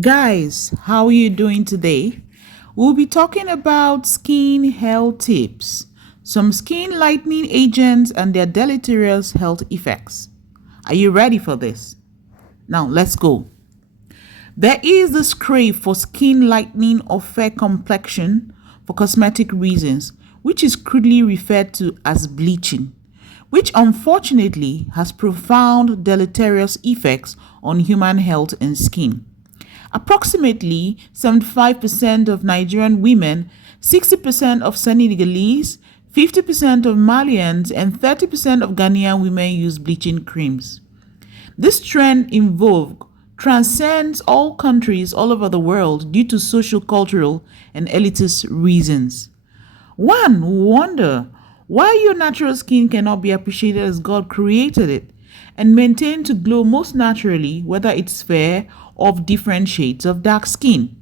Guys, how are you doing today? We'll be talking about skin health tips, some skin lightening agents, and their deleterious health effects. Are you ready for this? Now, let's go. There is this crave for skin lightening or fair complexion for cosmetic reasons, which is crudely referred to as bleaching, which unfortunately has profound deleterious effects on human health and skin. Approximately 75% of Nigerian women, 60% of Senegalese, 50% of Malians, and 30% of Ghanaian women use bleaching creams. This trend in vogue transcends all countries all over the world due to social, cultural, and elitist reasons. One wonder why your natural skin cannot be appreciated as God created it and maintained to glow most naturally, whether it's fair or of different shades of dark skin.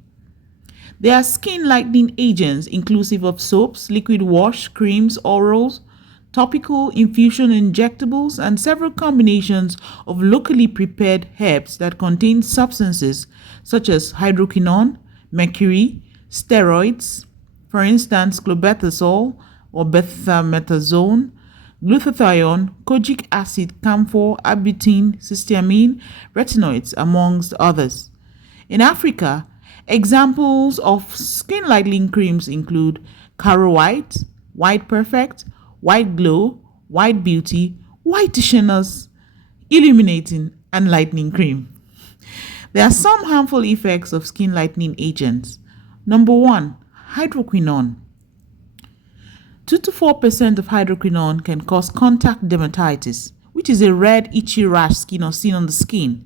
There are skin lightening agents inclusive of soaps, liquid wash, creams, orals, topical, infusion injectables, and several combinations of locally prepared herbs that contain substances such as hydroquinone, mercury, steroids, for instance, clobetasol or betamethasone, glutathione, kojic acid, camphor, arbutin, cysteamine, retinoids, amongst others. In Africa, examples of skin lightening creams include CARO White, White Perfect, White Glow, White Beauty, Whititioners, Illuminating, and Lightening Cream. There are some harmful effects of skin lightening agents. Number 1, hydroquinone. 2 to 4% of hydroquinone can cause contact dermatitis, which is a red, itchy rash skin or seen on the skin.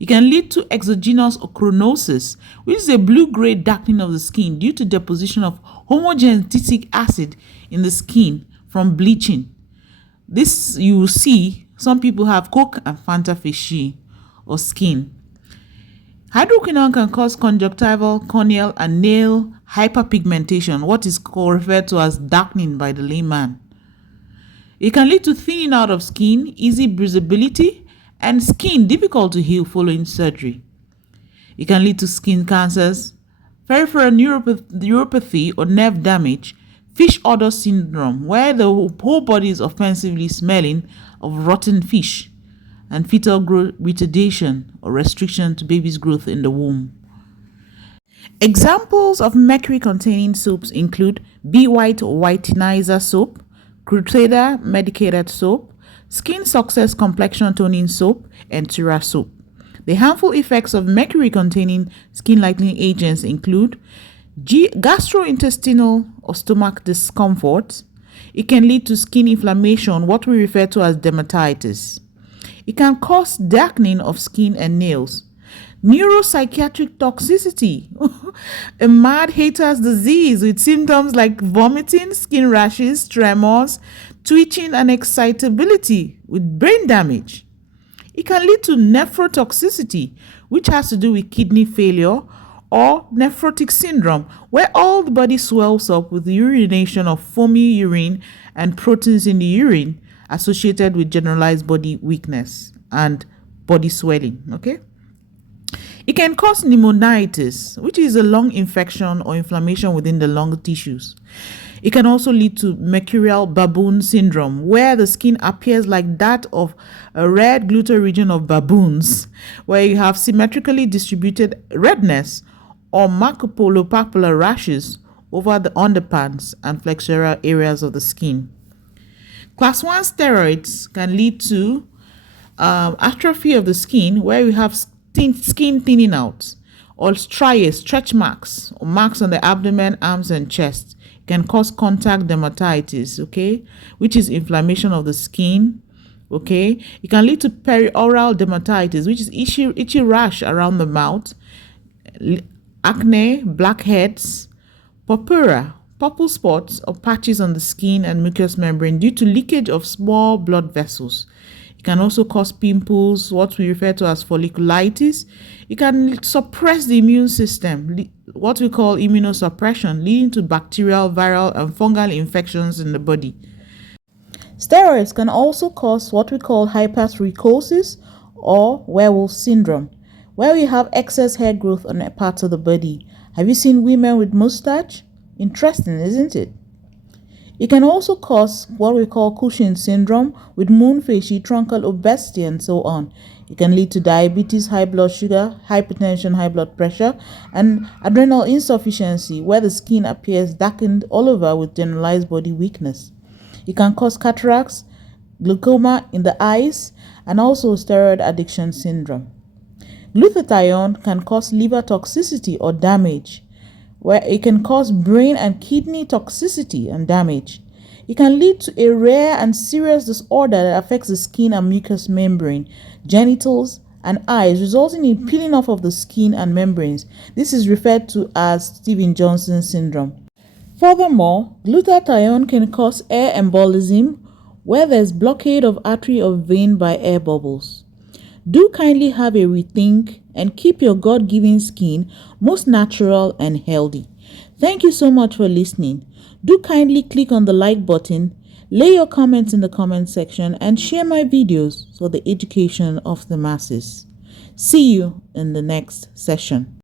It can lead to exogenous ochronosis, which is a blue-gray darkening of the skin due to deposition of homogenetic acid in the skin from bleaching. This you will see some people have Coke and Fanta fishy or skin. Hydroquinone can cause conjunctival, corneal, and nail hyperpigmentation, what is referred to as darkening by the layman. It can lead to thinning out of skin, easy bruisability, and skin difficult to heal following surgery. It can lead to skin cancers, peripheral neuropathy or nerve damage, fish odor syndrome, where the whole body is offensively smelling of rotten fish, and fetal growth retardation or restriction to baby's growth in the womb. Examples of mercury-containing soaps include Be White Whitenizer Soap, Crusader Medicated Soap, Skin Success Complexion Toning Soap, and Tura Soap. The harmful effects of mercury-containing skin lightening agents include gastrointestinal or stomach discomfort. It can lead to skin inflammation, what we refer to as dermatitis. It can cause darkening of skin and nails. Neuropsychiatric toxicity, a mad hater's disease with symptoms like vomiting, skin rashes, tremors, twitching, and excitability with brain damage. It can lead to nephrotoxicity, which has to do with kidney failure or nephrotic syndrome, where all the body swells up with the urination of foamy urine and proteins in the urine associated with generalized body weakness and body swelling. Okay. It can cause pneumonitis, which is a lung infection or inflammation within the lung tissues. It can also lead to mercurial baboon syndrome, where the skin appears like that of a red gluteal region of baboons, where you have symmetrically distributed redness or maculopapular rashes over the underparts and flexural areas of the skin. Class 1 steroids can lead to atrophy of the skin, where you have skin thinning out, or striae, stretch marks, or marks on the abdomen, arms, and chest. It can cause contact dermatitis, okay, which is inflammation of the skin, okay. It can lead to perioral dermatitis, which is itchy rash around the mouth, acne, blackheads, purpura, purple spots or patches on the skin and mucous membrane due to leakage of small blood vessels. It can also cause pimples, what we refer to as folliculitis. It can suppress the immune system, what we call immunosuppression, leading to bacterial, viral, and fungal infections in the body. Steroids can also cause what we call hypertrichosis or werewolf syndrome, where we have excess hair growth on parts of the body. Have you seen women with mustache? Interesting, isn't it? It can also cause what we call Cushing's syndrome with moon fascie, truncal obesity, and so on. It can lead to diabetes, high blood sugar, hypertension, high blood pressure, and adrenal insufficiency, where the skin appears darkened all over with generalized body weakness. It can cause cataracts, glaucoma in the eyes, and also steroid addiction syndrome. Glutathione can cause liver toxicity or damage, where it can cause brain and kidney toxicity and damage. It can lead to a rare and serious disorder that affects the skin and mucous membrane, genitals, and eyes, resulting in peeling off of the skin and membranes. This is referred to as Stevens-Johnson syndrome. Furthermore, glutathione can cause air embolism, where there's blockade of artery or vein by air bubbles. Do kindly have a rethink and keep your God-given skin most natural and healthy. Thank you so much for listening. Do kindly click on the like button, lay your comments in the comment section, and share my videos for the education of the masses. See you in the next session.